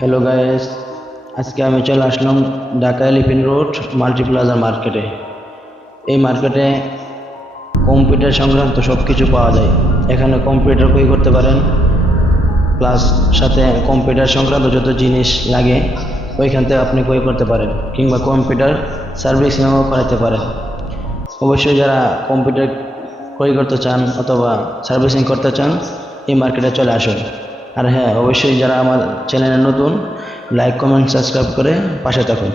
Hello guys, আজকে আমি চলে আসলাম ঢাকা এলিফ্যান্ট রোড মাল্টিপ্লাজা মার্কেটে। এই মার্কেটে কম্পিউটার সংক্রান্ত সব কিছু পাওয়া যায়। এখানে কম্পিউটার ক্রয় করতে পারেন, প্লাস সাথে কম্পিউটার সংক্রান্ত যত জিনিস লাগে ওইখান থেকে আপনি ক্রয় করতে পারেন, কিংবা কম্পিউটার সার্ভিসিংও করাতে পারেন। অবশ্যই যারা কম্পিউটার ক্রয় করতে চান অথবা সার্ভিসিং করতে চান এই মার্কেটে চলে আসুন। আর হ্যাঁ, অবশ্যই যারা আমার চ্যানেলে নতুন, লাইক কমেন্ট সাবস্ক্রাইব করে পাশে থাকুন।